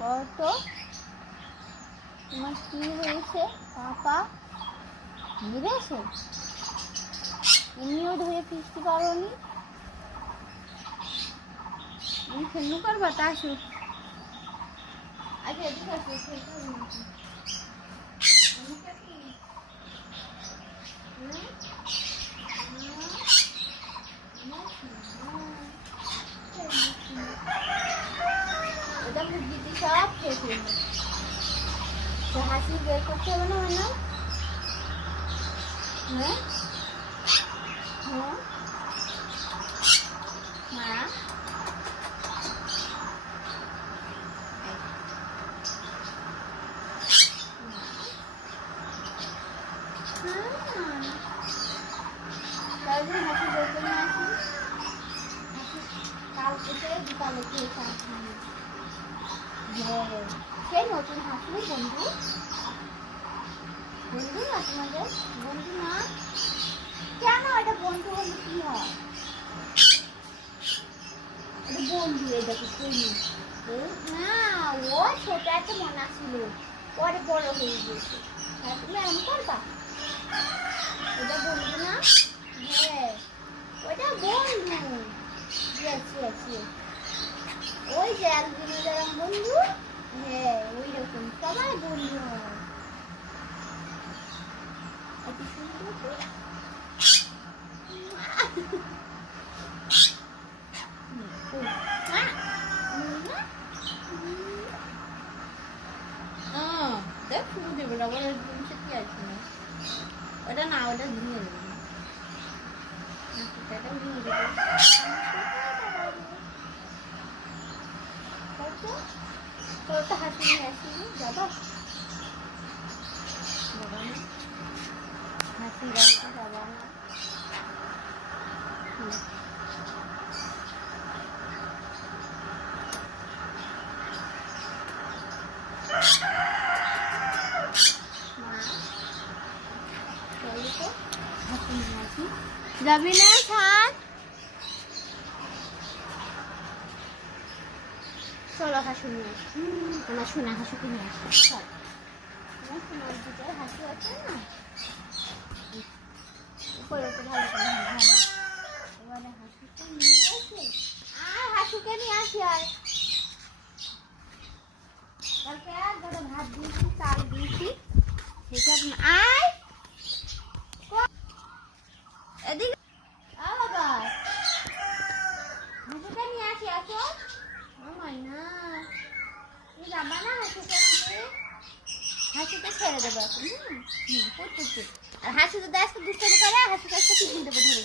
কত তোমার কি হয়েছে? পাপা মেরেছে? তুমিও ধরে ফিরতে পারোনি? আমি খেলু করবা তা আসো। আচ্ছা এদিকে আসো, খেলতে হবে নাকি? এটা কি? এটা মুরগিটি সব খেয়ে ফেলবে। তো হাসি বের করতে হবে না মানে? হ্যাঁ হ্যাঁ মা তাই জন্য হাসি বের করে আসি। কাল থেকে বিকালে খেয়ে খাওয়া সেই নতুন হাসি বন্ধু বন্ধু না তোমাদের বন্ধু না কেন? এটা বন্ধু বন্ধু কি হয়? এটা বন্ধু এটা কিছু না। ও ছোট একটা মনে ছিল, পরে বড় হয়ে গেছে। তুমি এমন করবা? ওটা বন্ধু না? হ্যাঁ ওটা বন্ধু। ওই যে একদিন যারা বন্ধু, হ্যাঁ ওই রকম সবাই বন্ধু হয়। এত সুন্দর তো। দেখ শুরু দেবে না, ওটা জিনিসে কি আছে না? ওটা না, ওটা ভেঙে দেবে। ওটা ভেঙে দেবে। তোর তো হাসি নিয়ে আসিনি যাবা? হাসি গাড়িতে যাবা না? যাবি না ছাদ? চলো হাসু নিয়ে আসি। আমার সোনা হাসুকে নিয়ে আসি। আমার সোনার দুটোর হাসু আছে না, উপরে তো ভালো ভালো। এবারে হাসুকে নিয়ে আসি। আর হাসুকে নিয়ে আসি। আর কালকে আর ধরো ভাত দিয়েছি, চাল দিয়েছি, হিসাব না। আয় এদিকে আবার হাসুকে নিয়ে আসি। আসো আমার না, তুমি যাবা না হাসুকে নিতে? হাসুকে ছেড়ে দেবো এখন। আর হাসু যদি আজকে দুষ্টামি করে, হাসুকে আজকে টিফিন দেবো ধরে।